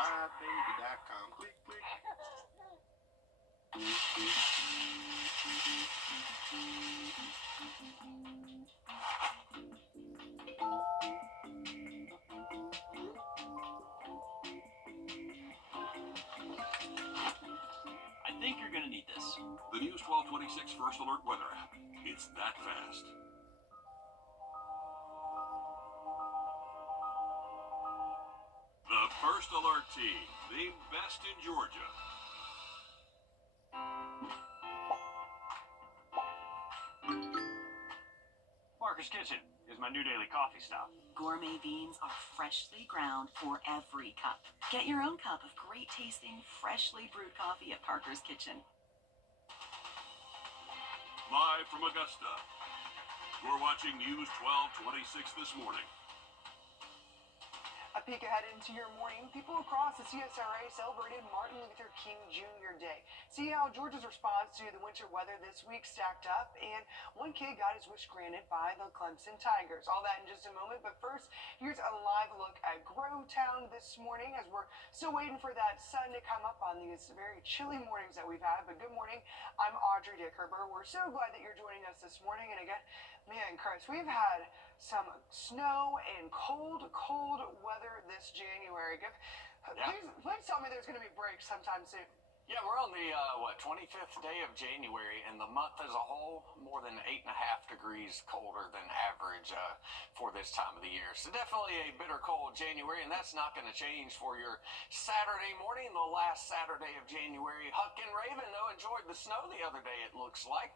Wrdw.com. Click, click. I think you're going to need this. The News 1226 First Alert Weather app. It's that fast. The First Alert team, the best in Georgia. Marcus Kitchen is my new daily coffee stop. Gourmet beans are freshly ground for every cup. Get your own cup of great tasting, freshly brewed coffee at Parker's Kitchen. Live from Augusta, you're watching News 1226 this morning. A peek ahead into your morning. People across the CSRA celebrated Martin Luther King Jr. Day. See how Georgia's response to the winter weather this week stacked up, and one kid got his wish granted by the Clemson Tigers. All that in just a moment, but first, here's a live look at Grovetown this morning as we're still waiting for that sun to come up on these very chilly mornings that we've had. But good morning, I'm Audrey Dickerber. We're so glad that you're joining us this morning, and again, man, Chris, we've had some snow and cold weather this January. Please tell me there's going to be breaks sometime soon. Yeah, we're on the 25th day of January, and the month as a whole more than 8.5 degrees colder than average for this time of the year. So definitely a bitter cold January, and that's not going to change for your Saturday morning, the last Saturday of January. Huck and Raven, though, enjoyed the snow the other day, it looks like.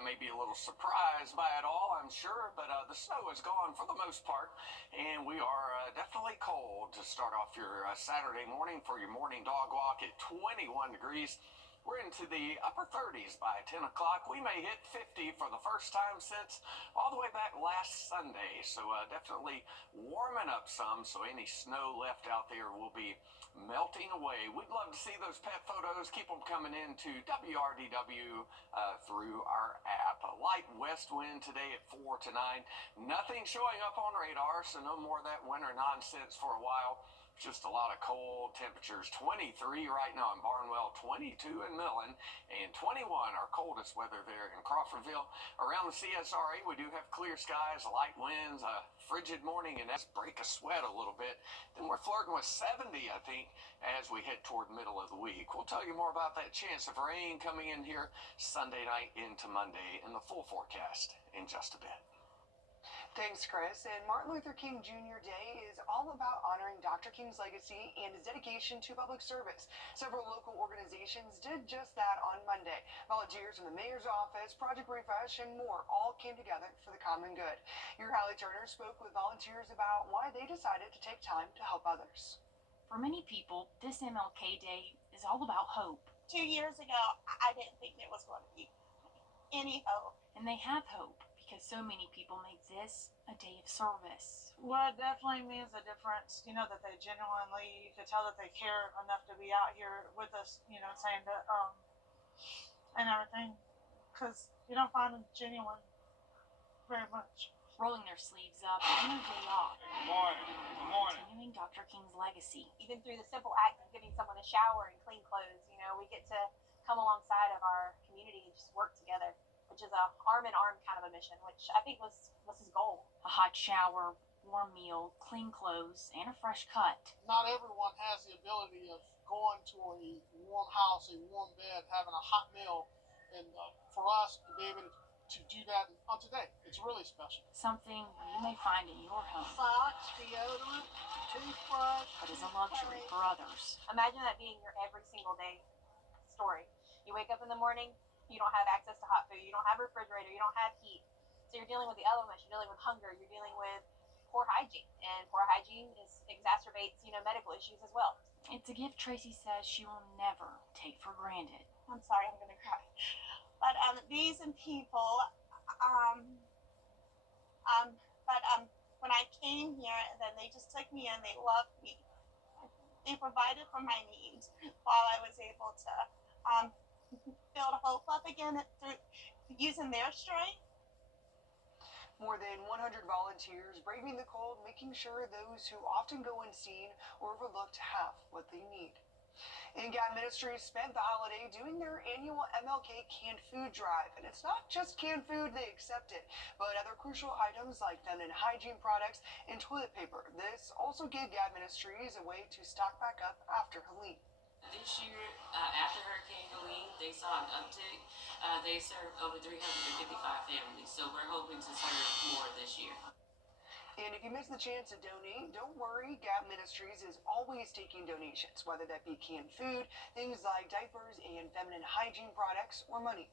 Maybe a little surprised by it all, I'm sure, but the snow is gone for the most part, and we are definitely cold to start off your Saturday morning for your morning dog walk at 21 degrees. We're into the upper 30s by 10 o'clock. We may hit 50 for the first time since all the way back last Sunday. So definitely warming up some. So any snow left out there will be melting away. We'd love to see those pet photos. Keep them coming into WRDW through our app. A light west wind today at 4 to 9. Nothing showing up on radar, so no more of that winter nonsense for a while. Just a lot of cold temperatures. 23 right now in Barnwell, 22 in Millen, and 21 our coldest weather there in Crawfordville. Around the CSRA, we do have clear skies, light winds, a frigid morning, and that's break a sweat a little bit. Then we're flirting with 70, I think, as we head toward the middle of the week. We'll tell you more about that chance of rain coming in here Sunday night into Monday in the full forecast in just a bit. Thanks, Chris. And Martin Luther King Jr. Day is all about honoring Dr. King's legacy and his dedication to public service. Several local organizations did just that on Monday. Volunteers from the mayor's office, Project Refresh, and more all came together for the common good. Your Hallie Turner spoke with volunteers about why they decided to take time to help others. For many people, this MLK Day is all about hope. 2 years ago, I didn't think there was going to be any hope. And they have hope, because so many people make this a day of service. Well, it definitely means a difference, that they genuinely, you could tell that they care enough to be out here with us, saying that, and everything. Because you don't find them genuine very much. Rolling their sleeves up on their day off. Good morning. Good morning. Continuing Dr. King's legacy. Even through the simple act of giving someone a shower and clean clothes, we get to come alongside of our community and just work together, which is a arm-in-arm kind of a mission, which I think was his goal. A hot shower, warm meal, clean clothes, and a fresh cut. Not everyone has the ability of going to a warm house, a warm bed, having a hot meal, and for us to be able to do that on today, it's really special. Something you may find in your home. Socks, deodorant, toothbrush. But is a luxury for others. Imagine that being your every single day story. You wake up in the morning, you don't have access to hot food, you don't have a refrigerator, you don't have heat. So you're dealing with the elements, you're dealing with hunger, you're dealing with poor hygiene. And poor hygiene exacerbates, medical issues as well. It's a gift Tracy says she will never take for granted. I'm sorry, I'm gonna cry. But these people, when I came here, then they just took me in, they loved me. They provided for my needs while I was able to build hope up again through using their strength. More than 100 volunteers braving the cold, making sure those who often go unseen or overlooked have what they need. And Gap Ministries spent the holiday doing their annual MLK canned food drive. And it's not just canned food they accepted, but other crucial items like feminine hygiene products and toilet paper. This also gave Gap Ministries a way to stock back up after Helene. This year, after Hurricane Helene, they saw an uptick. They served over 355 families, so we're hoping to serve more this year. And if you miss the chance to donate, don't worry. Gap Ministries is always taking donations, whether that be canned food, things like diapers and feminine hygiene products, or money.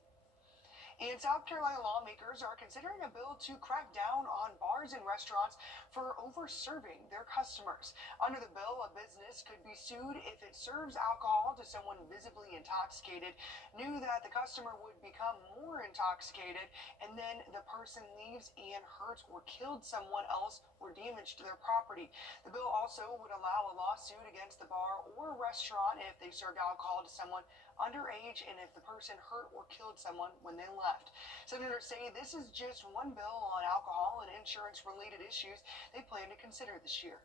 And South Carolina lawmakers are considering a bill to crack down on bars and restaurants for over-serving their customers. Under the bill, a business could be sued if it serves alcohol to someone visibly intoxicated, knew that the customer would become more intoxicated, and then the person leaves and hurts or killed someone else or damaged their property. The bill also would allow a lawsuit against the bar or restaurant if they served alcohol to someone underage and if the person hurt or killed someone when they left. Senators say this is just one bill on alcohol and insurance-related issues they plan to consider this year.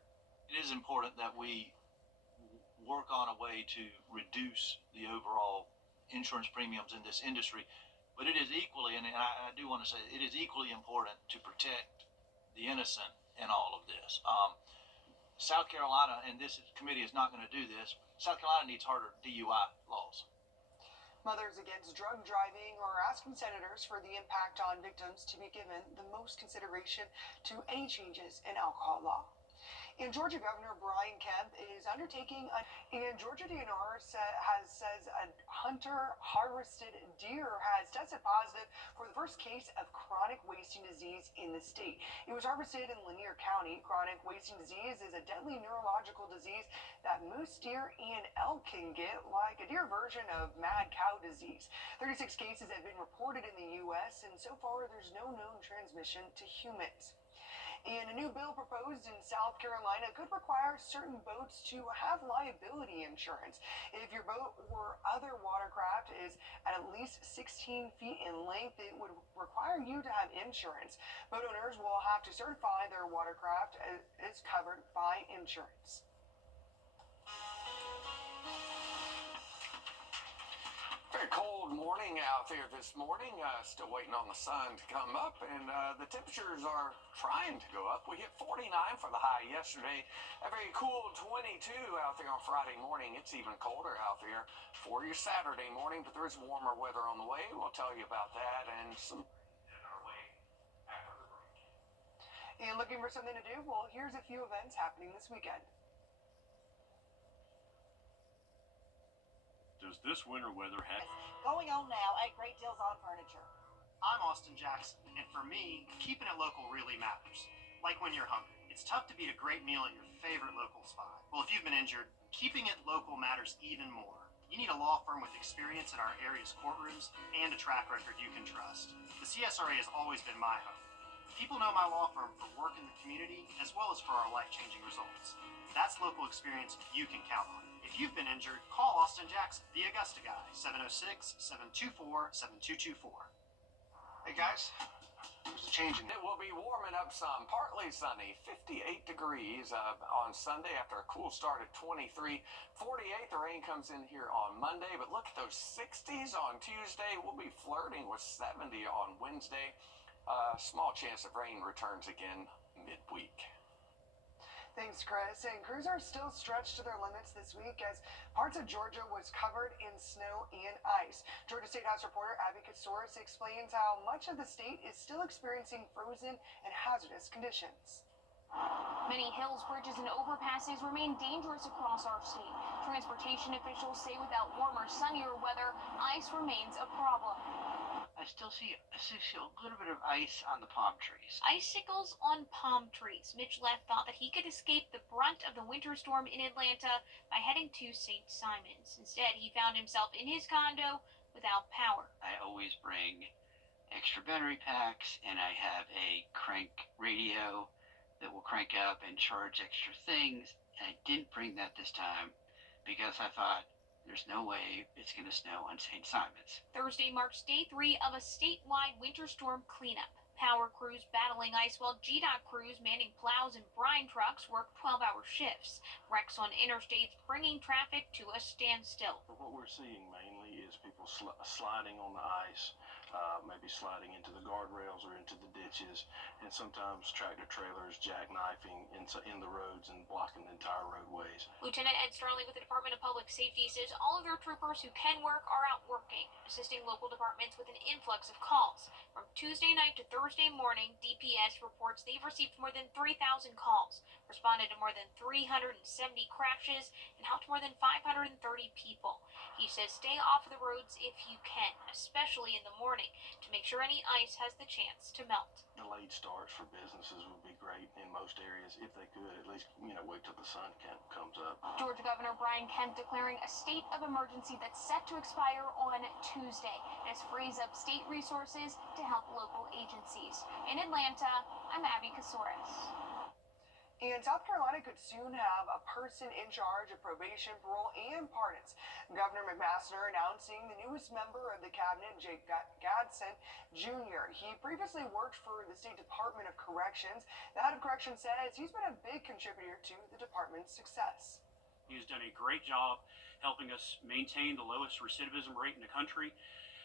It is important that we work on a way to reduce the overall insurance premiums in this industry, but it is equally, and I do want to say, it is equally important to protect the innocent in all of this. South Carolina, and this committee is not going to do this, South Carolina needs harder DUI laws. Mothers Against Drug Driving are asking senators for the impact on victims to be given the most consideration to any changes in alcohol law. And Georgia Governor Brian Kemp is undertaking and Georgia DNR says a hunter harvested deer has tested positive for the first case of chronic wasting disease in the state. It was harvested in Lanier County. Chronic wasting disease is a deadly neurological disease that moose, deer, and elk can get, like a deer version of mad cow disease. 36 cases have been reported in the U.S., and so far there's no known transmission to humans. And a new bill proposed in South Carolina could require certain boats to have liability insurance. If your boat or other watercraft is at least 16 feet in length, it would require you to have insurance. Boat owners will have to certify their watercraft is covered by insurance. Very cold morning out there this morning. Still waiting on the sun to come up, and the temperatures are trying to go up. We hit 49 for the high yesterday. A very cool 22 out there on Friday morning. It's even colder out there for your Saturday morning, but there is warmer weather on the way. We'll tell you about that and some in our way after the break. And looking for something to do? Well, here's a few events happening this weekend. Does this winter weather have... Going on now at Great Deals on Furniture. I'm Austin Jackson, and for me, keeping it local really matters. Like when you're hungry. It's tough to beat a great meal at your favorite local spot. Well, if you've been injured, keeping it local matters even more. You need a law firm with experience in our area's courtrooms and a track record you can trust. The CSRA has always been my home. People know my law firm for work in the community as well as for our life-changing results. That's local experience you can count on. If you've been injured, call Austin Jackson, the Augusta guy, 706-724-7224. Hey guys, there's a change in It will be warming up some. Partly sunny, 58 degrees on Sunday after a cool start at 23. 48, the rain comes in here on Monday, but look at those 60s on Tuesday. We'll be flirting with 70 on Wednesday. Small chance of rain returns again midweek. Thanks, Chris. And crews are still stretched to their limits this week as parts of Georgia was covered in snow and ice. Georgia State House reporter Abby Katsouris explains how much of the state is still experiencing frozen and hazardous conditions. Many hills, bridges, and overpasses remain dangerous across our state. Transportation officials say without warmer, sunnier weather, ice remains a problem. I still see a little bit of ice on the palm trees. Icicles on palm trees. Mitch Leff thought that he could escape the brunt of the winter storm in Atlanta by heading to St. Simons. Instead, he found himself in his condo without power. I always bring extra battery packs, and I have a crank radio that will crank up and charge extra things. And I didn't bring that this time because I thought, there's no way it's going to snow on St. Simons. Thursday marks day 3 of a statewide winter storm cleanup. Power crews battling ice while GDOT crews manning plows and brine trucks work 12-hour shifts. Wrecks on interstates bringing traffic to a standstill. What we're seeing mainly is people sliding on the ice, maybe sliding into the guardrails or into the ditches, and sometimes tractor trailers jackknifing in the roads and blocking the entire roadways. Lieutenant Ed Starling with the Department of Public Safety says all of their troopers who can work are out working, assisting local departments with an influx of calls. From Tuesday night to Thursday morning, DPS reports they've received more than 3,000 calls, responded to more than 370 crashes, and helped more than 530 people. He says stay off the roads if you can, especially in the morning, to make sure any ice has the chance to melt. Delayed starts for businesses would be great in most areas if they could at least, wait till the sun comes up. Georgia Governor Brian Kemp declaring a state of emergency that's set to expire on Tuesday. This frees up state resources to help local agencies. In Atlanta, I'm Abby Kasouris. And South Carolina could soon have a person in charge of probation, parole, and pardons. Governor McMaster announcing the newest member of the cabinet, Jake Gadsden Jr. He previously worked for the State Department of Corrections. The head of Corrections says he's been a big contributor to the department's success. He's done a great job helping us maintain the lowest recidivism rate in the country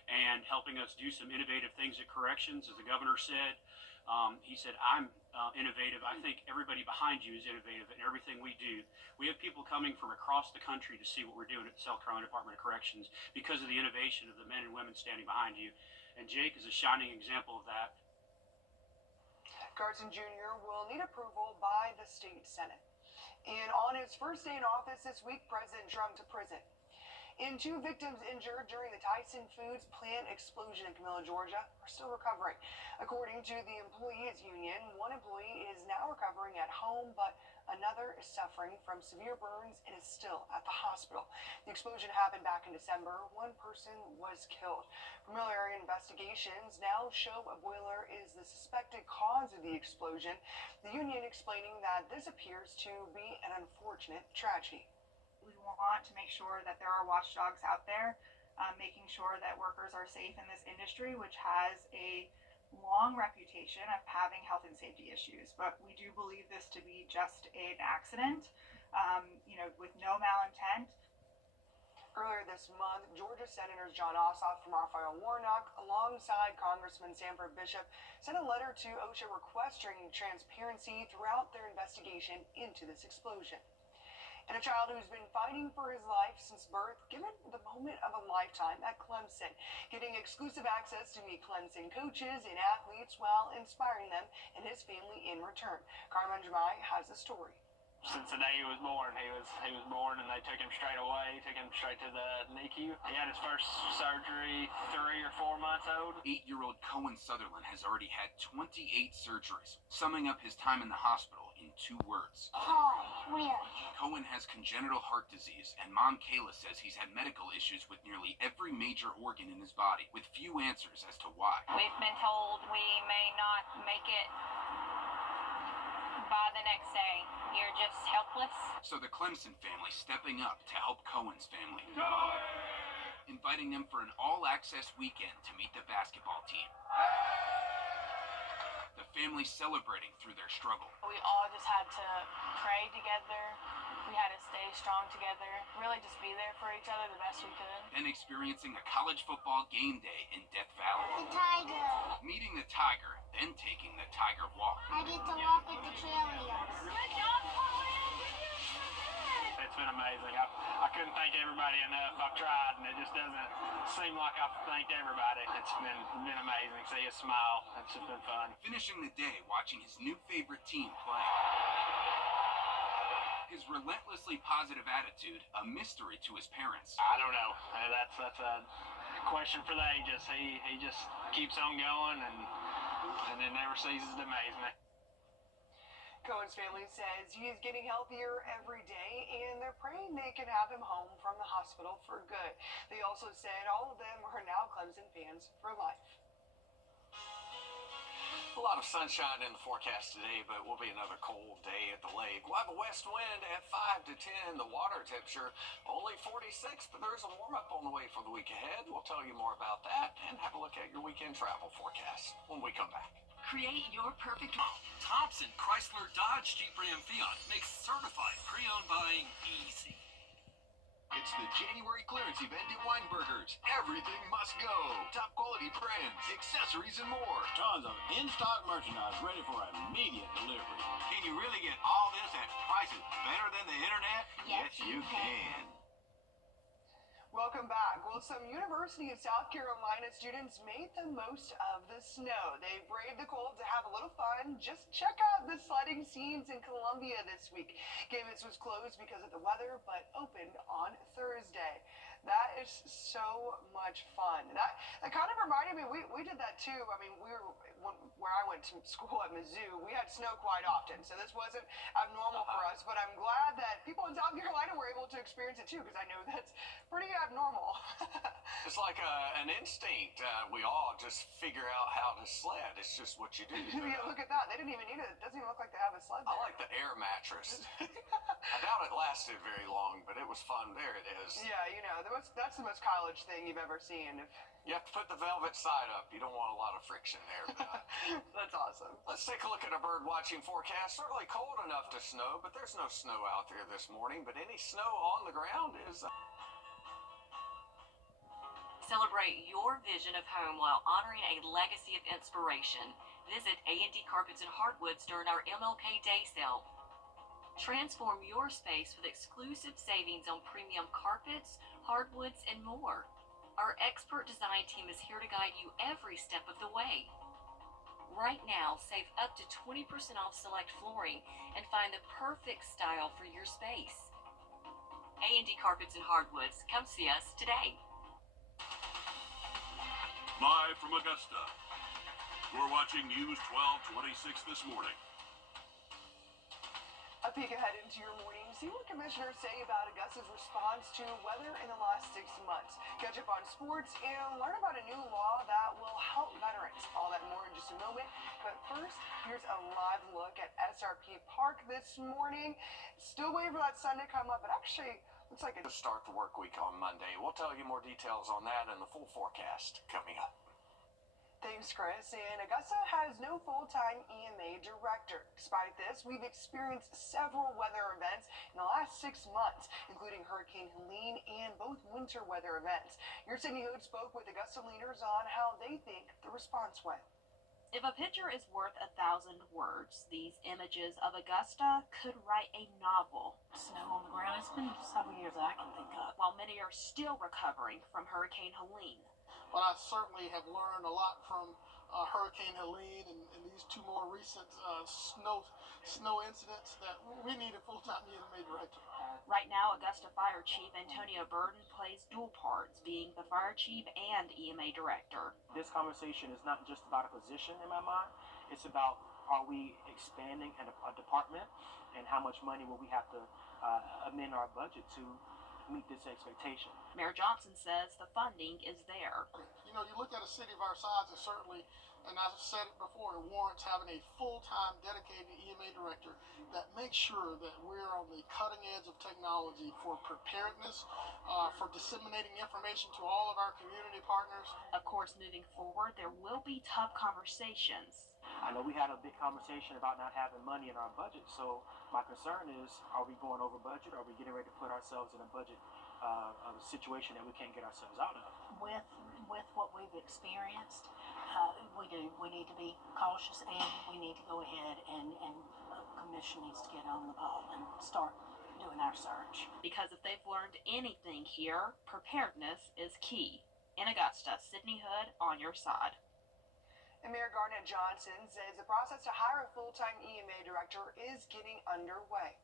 and helping us do some innovative things at corrections. As the governor said, he said, I'm innovative. I think everybody behind you is innovative in everything we do. We have people coming from across the country to see what we're doing at the South Carolina Department of Corrections because of the innovation of the men and women standing behind you. And Jake is a shining example of that. Gadsden Jr. will need approval by the state Senate. And on his first day in office this week, President Trump to prison. And 2 victims injured during the Tyson Foods plant explosion in Camilla, Georgia, are still recovering. According to the employees union, 1 employee is now recovering at home, but another is suffering from severe burns and is still at the hospital. The explosion happened back in December. 1 person was killed. Preliminary investigations now show a boiler is the suspected cause of the explosion. The union explaining that this appears to be an unfortunate tragedy. We want to make sure that there are watchdogs out there, making sure that workers are safe in this industry, which has a long reputation of having health and safety issues. But we do believe this to be just an accident, with no malintent. Earlier this month, Georgia Senators John Ossoff from Raphael Warnock, alongside Congressman Sanford Bishop, sent a letter to OSHA requesting transparency throughout their investigation into this explosion. And a child who's been fighting for his life since birth, given the moment of a lifetime at Clemson, getting exclusive access to meet Clemson coaches and athletes while inspiring them and his family in return. Carmen Jemai has the story. Since the day he was born, he was born, and they took him straight away, took him straight to the NICU. He had his first surgery 3 or 4 months old. 8-year-old Cohen Sutherland has already had 28 surgeries, summing up his time in the hospital in 2 words. Cohen has congenital heart disease, and mom Kayla says he's had medical issues with nearly every major organ in his body, with few answers as to why. We've been told we may not make it by the next day. You're just helpless. So the Clemson family stepping up to help Cohen's family, inviting them for an all-access weekend to meet the basketball team. The family celebrating through their struggle. We all just had to pray together. We had to stay strong together. Really just be there for each other the best we could. And experiencing a college football game day in Death Valley. The tiger. Meeting the tiger, then taking the tiger walk. I get to walk with the cheerleaders. Good job, It's been amazing. I couldn't thank everybody enough. I've tried, and it just doesn't seem like I've thanked everybody. It's been amazing. See his smile. It's just been fun. Finishing the day watching his new favorite team play. His relentlessly positive attitude, a mystery to his parents. I don't know. That's a question for the ages. He just keeps on going, and it never ceases to amaze me. Cohen's family says he is getting healthier every day, and they're praying they can have him home from the hospital for good. They also said all of them are now Clemson fans for life. A lot of sunshine in the forecast today, but it will be another cold day at the lake. We'll have a west wind at 5 to 10. The water temperature only 46, but there's a warm-up on the way for the week ahead. We'll tell you more about that and have a look at your weekend travel forecast when we come back. Create your perfect. Thompson Chrysler Dodge Jeep Ram Fiat makes certified pre-owned buying easy. It's the January clearance event at Weinberger's. Everything must go. Top quality brands, accessories, and more. Tons of in-stock merchandise ready for immediate delivery. Can you really get all this at prices better than the internet? Yes, you can. Welcome back. Well, some University of South Carolina students made the most of the snow. They braved the cold to have a little fun. Just check out the sledding scenes in Columbia this week. Campus was closed because of the weather, but opened on Thursday. That is so much fun. That kind of reminded me, we did that too. I mean, where I went to school at Mizzou, we had snow quite often, so this wasn't abnormal for us, but I'm glad that people in South Carolina were able to experience it too, because I know that's pretty abnormal. It's like an instinct. We all just figure out how to sled. It's just what you do. Yeah, look at that. They didn't even need it. It doesn't even look like they have a sled there. I like the air mattress. I doubt it lasted very long, but it was fun. There it is. Yeah, you know, that's the most college thing you've ever seen. You have to put the velvet side up. You don't want a lot of friction there. But, that's awesome. Let's take a look at a bird watching forecast. Certainly cold enough to snow, but there's no snow out there this morning. But any snow on the ground is... Celebrate your vision of home while honoring a legacy of inspiration. Visit A&D Carpets and Hardwoods during our MLK Day sale. Transform your space with exclusive savings on premium carpets, hardwoods, and more. Our expert design team is here to guide you every step of the way. Right now, save up to 20% off select flooring and find the perfect style for your space. A&D Carpets and Hardwoods. Come see us today. Live from Augusta, you're watching News 1226 this morning. A peek ahead into your morning. See what commissioners say about Augusta's response to weather in the last 6 months. Catch up on sports and learn about a new law that will help veterans. All that and more in just a moment. But first, here's a live look at SRP Park this morning. Still waiting for that sun to come up, but actually looks like to start the work week on Monday. We'll tell you more details on that and the full forecast coming up. Thanks, Chris. And Augusta has no full-time EMA director. Despite this, we've experienced several weather events in the last 6 months, including Hurricane Helene and both winter weather events. Your Sydney Hood spoke with Augusta leaders on how they think the response went. If a picture is worth 1,000 words, these images of Augusta could write a novel. Snow on the ground, it's been several years I can think of. While many are still recovering from Hurricane Helene. But I certainly have learned a lot from Hurricane Helene and these two more recent snow incidents that we need a full-time EMA director. Right now, Augusta Fire Chief Antonio Burden plays dual parts, being the fire chief and EMA director. This conversation is not just about a position in my mind. It's about, are we expanding a department, and how much money will we have to amend our budget to meet this expectation. Mayor Johnson says the funding is there. You know, you look at a city of our size, and certainly, and I've said it before, it warrants having a full-time dedicated EMA director that makes sure that we're on the cutting edge of technology for preparedness, for disseminating information to all of our community partners. Of course, moving forward, there will be tough conversations. I know we had a big conversation about not having money in our budget, so my concern is, are we going over budget? Are we getting ready to put ourselves in a budget of a situation that we can't get ourselves out of? With what we've experienced, we need to be cautious, and we need to go ahead and commission needs to get on the ball and start doing our search. Because if they've learned anything here, preparedness is key. In Augusta, Sydney Hood on your side. And Mayor Garnett Johnson says the process to hire a full-time EMA director is getting underway.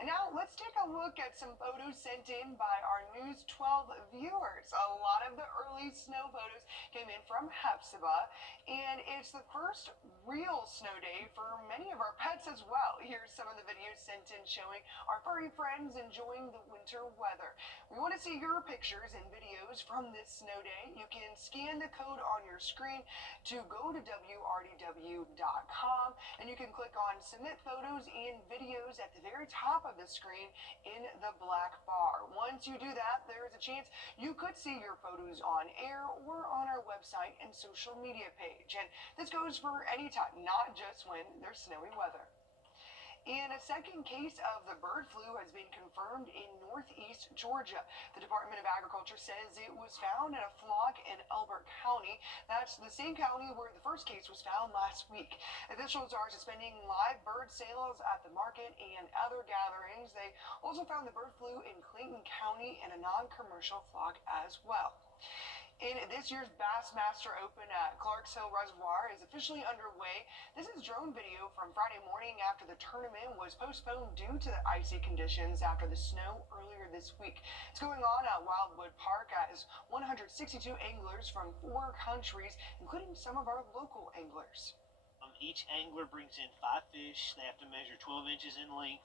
And now let's take a look at some photos sent in by our News 12 viewers. A lot of the early snow photos came in from Hephzibah, and it's the first real snow day for many of our pets as well. Here's some of the videos sent in showing our furry friends enjoying the winter weather. We want to see your pictures and videos from this snow day. You can scan the code on your screen to go to Wrdw.com, and you can click on Submit Photos and Videos at the very top top of the screen in the black bar. Once you do that, there is a chance you could see your photos on air or on our website and social media page. And this goes for any time, not just when there's snowy weather. And a second case of the bird flu has been confirmed in northeast Georgia. The Department of Agriculture says it was found in a flock in Elbert County. That's the same county where the first case was found last week. Officials are suspending live bird sales at the market and other gatherings. They also found the bird flu in Clayton County in a non-commercial flock as well. In this year's Bassmaster Open at Clarks Hill Reservoir is officially underway. This is drone video from Friday morning after the tournament was postponed due to the icy conditions after the snow earlier this week. It's going on at Wildwood Park as 162 anglers from 4 countries, including some of our local anglers. Each angler brings in 5 fish. They have to measure 12 inches in length.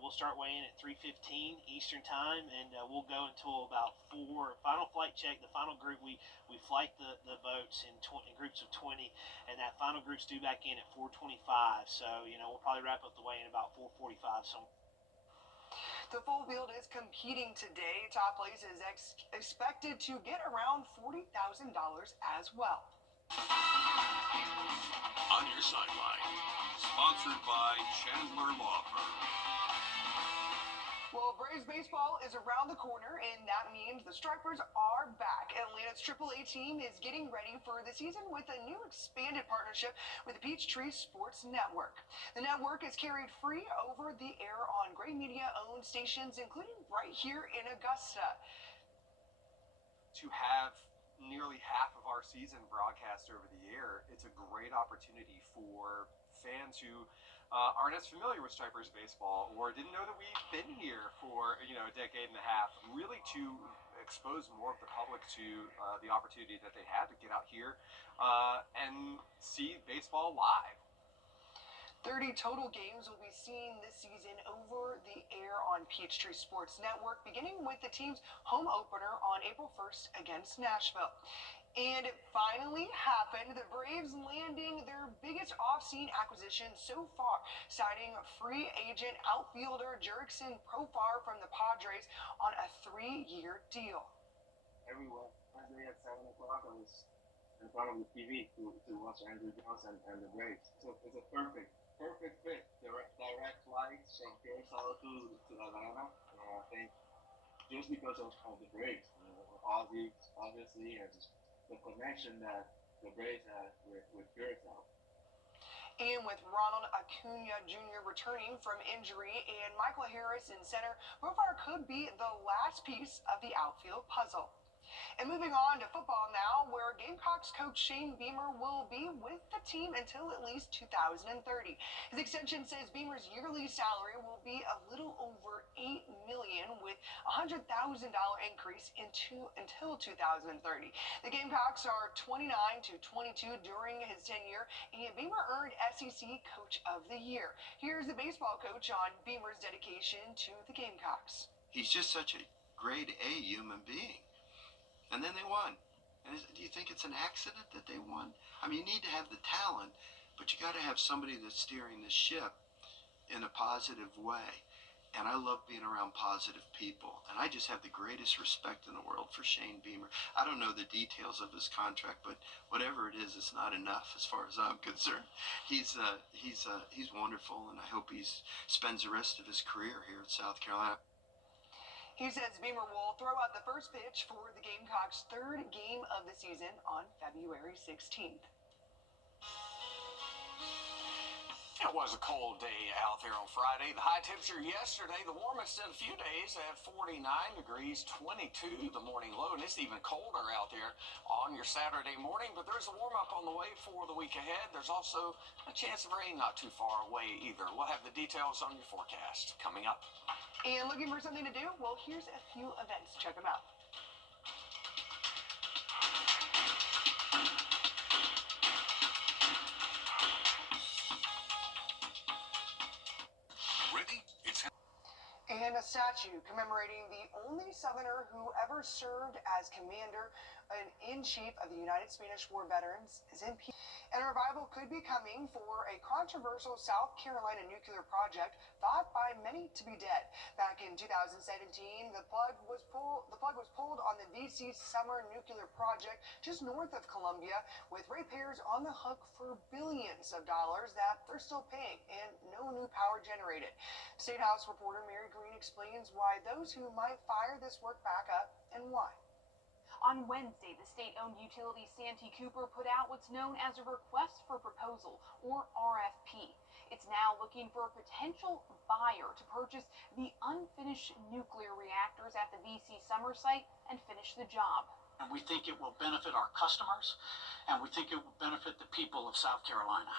We'll start weighing at 3:15 Eastern time, and we'll go until about 4. Final flight check. The final group, we flight the boats in groups of 20, and that final group's due back in at 4:25. So we'll probably wrap up the weigh in about 4:45. So. The full field is competing today. Top place is expected to get around $40,000 as well. On Your Sideline, sponsored by Chandler Law Firm. Well, Braves baseball is around the corner, and that means the Stripers are back. Atlanta's AAA team is getting ready for the season with a new expanded partnership with the Peachtree Sports Network. The network is carried free over the air on Gray Media-owned stations, including right here in Augusta. To have nearly half of our season broadcast over the air, it's a great opportunity for fans who aren't as familiar with Stripers baseball or didn't know that we've been here for a decade and a half, really to expose more of the public to the opportunity that they had to get out here and see baseball live. 30 total games will be seen this season over the air on Peachtree Sports Network, beginning with the team's home opener on April 1st against Nashville. And it finally happened. The Braves landing their biggest off-scene acquisition so far, signing free agent outfielder Jurickson Profar from the Padres on a 3-year deal. Everyone, Wednesday at 7 o'clock, I was in front of the TV to watch Andrew Johnson and the Braves. So it's a perfect fit. Direct flights from Curacao to Atlanta. I think just because of the Braves, Ozzy, obviously, and the connection that the Braves have with Curacao. And with Ronald Acuna Jr. returning from injury and Michael Harris in center, Profar could be the last piece of the outfield puzzle. And moving on to football now, where Gamecocks coach Shane Beamer will be with the team until at least 2030. His extension says Beamer's yearly salary will be a little over $8 million, with a $100,000 increase until 2030. The Gamecocks are 29-22 during his tenure, and Beamer earned SEC Coach of the Year. Here's the baseball coach on Beamer's dedication to the Gamecocks. He's just such a grade A human being. And then they won. And do you think it's an accident that they won? I mean, you need to have the talent, but you got to have somebody that's steering the ship in a positive way. And I love being around positive people. And I just have the greatest respect in the world for Shane Beamer. I don't know the details of his contract, but whatever it is, it's not enough as far as I'm concerned. He's wonderful, and I hope he spends the rest of his career here at South Carolina. He says Beamer will throw out the first pitch for the Gamecocks' 3rd game of the season on February 16th. It was a cold day out there on Friday. The high temperature yesterday, the warmest in a few days at 49 degrees, 22 the morning low, and it's even colder out there on your Saturday morning. But there's a warm-up on the way for the week ahead. There's also a chance of rain not too far away either. We'll have the details on your forecast coming up. And looking for something to do? Well, here's a few events. Check them out. Ready? It's... And a statue commemorating the only Southerner who ever served as commander-in-chief of the United Spanish War veterans is in peace. And a revival could be coming for a controversial South Carolina nuclear project thought by many to be dead. Back in 2017, the plug was pulled on the VC Summer nuclear project just north of Columbia, with ratepayers on the hook for billions of dollars that they're still paying and no new power generated. State House reporter Mary Green explains why those who might fire this work back up and why. On Wednesday, the state-owned utility Santee Cooper put out what's known as a Request for Proposal, or RFP. It's now looking for a potential buyer to purchase the unfinished nuclear reactors at the VC Summer site and finish the job. And we think it will benefit our customers, and we think it will benefit the people of South Carolina.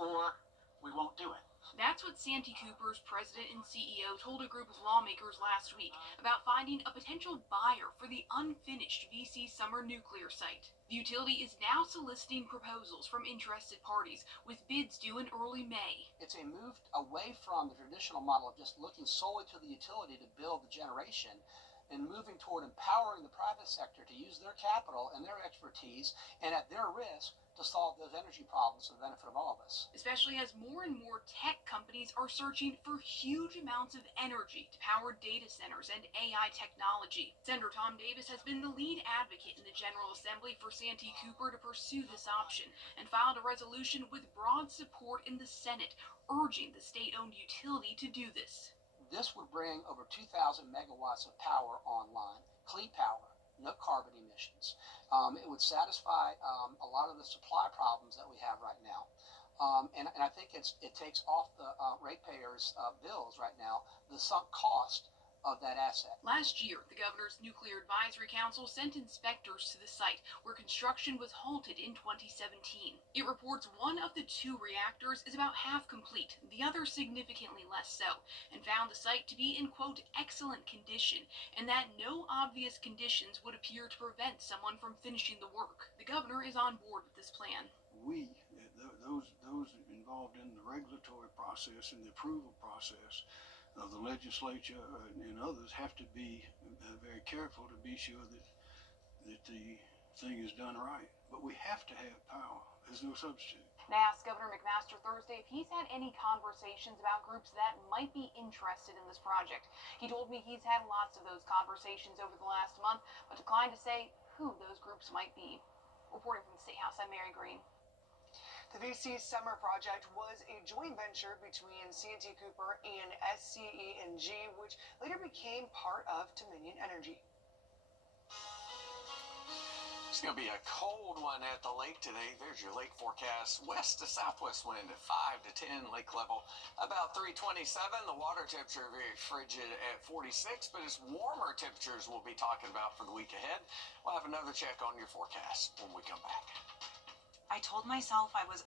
Or we won't do it. That's what Santee Cooper's president and CEO told a group of lawmakers last week about finding a potential buyer for the unfinished VC Summer nuclear site. The utility is now soliciting proposals from interested parties, with bids due in early May. It's a move away from the traditional model of just looking solely to the utility to build the generation, and moving toward empowering the private sector to use their capital and their expertise, and at their risk, to solve those energy problems for the benefit of all of us. Especially as more and more tech companies are searching for huge amounts of energy to power data centers and AI technology. Senator Tom Davis has been the lead advocate in the General Assembly for Santee Cooper to pursue this option, and filed a resolution with broad support in the Senate, urging the state-owned utility to do this. This would bring over 2,000 megawatts of power online, clean power, no carbon emissions. It would satisfy a lot of the supply problems that we have right now. And I think it takes off the ratepayers' bills right now the sunk cost of that asset. Last year, the Governor's Nuclear Advisory Council sent inspectors to the site, where construction was halted in 2017. It reports one of the two reactors is about half complete, the other significantly less so, and found the site to be in, quote, excellent condition, and that no obvious conditions would appear to prevent someone from finishing the work. The Governor is on board with this plan. Those involved in the regulatory process and the approval process of the legislature and others have to be very careful to be sure that the thing is done right. But we have to have power. There's no substitute. I asked Governor McMaster Thursday if he's had any conversations about groups that might be interested in this project. He told me he's had lots of those conversations over the last month, but declined to say who those groups might be. Reporting from the State House, I'm Mary Green. The VC Summer project was a joint venture between Santee Cooper and SCE&G, which later became part of Dominion Energy. It's going to be a cold one at the lake today. There's your lake forecast. West to southwest wind at 5 to 10, lake level about 327. The water temperature very frigid at 46, but it's warmer temperatures we'll be talking about for the week ahead. We'll have another check on your forecast when we come back. I told myself I was